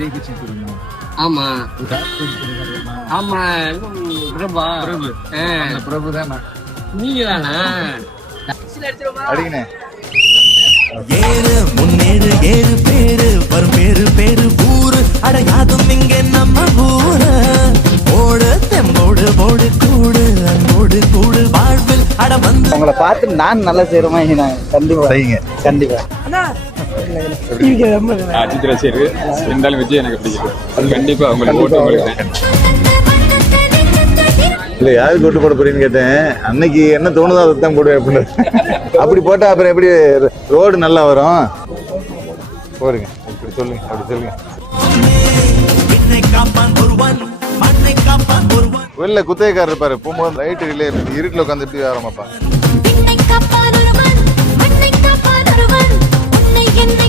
விஜய் கட்சி சொல்லுங்க. ஆமா ஆமா பிரபா பிரபு தானே நீங்க தானா அடிங்கண்ணே. ஏறு முன்னேறு ஏறு பேரு வரும் பேரு பேரு ஊரு அடையாதும் இங்க நம்ம ஊரு ஓடு தெம்போடு போடு கூடு அன்போடு கூடு வாழ்வில் அட வந்து உங்களை பார்த்து நான் நல்லா செய்யற மாதிரி நான் கண்டிப்பா செய்யுங்க. கண்டிப்பா அஜித் ரசிகர் இருந்தாலும் விஜய் எனக்கு பிடிக்கும். அது கண்டிப்பா உங்களுக்கு ஓட்டு உங்களுக்கு இல்ல யாருக்கு ஓட்டு போட போறீங்கன்னு கேட்டேன். அன்னைக்கு என்ன தோணுதோ அதை தான் போடுவேன் அப்படின்னு. அப்படி போட்டா அப்புறம் எப்படி ரோடு நல்லா வரும்? போடுங்க, இப்படி சொல்லுங்க, அப்படி சொல்லுங்க. விண்ணை காப்பான் ஒருவன் மண்ணை காப்பான் ஒருவன் வெளில குத்தகைக்காரர் இருப்பாரு, போகும்போது லைட் ரிலே இருட்டில் உட்காந்து எப்படி ஆரம்பிப்பா. விண்ணை காப்பான் ஒருவன் மண்ணை காப்பான் ஒருவன் உன்னை என்னை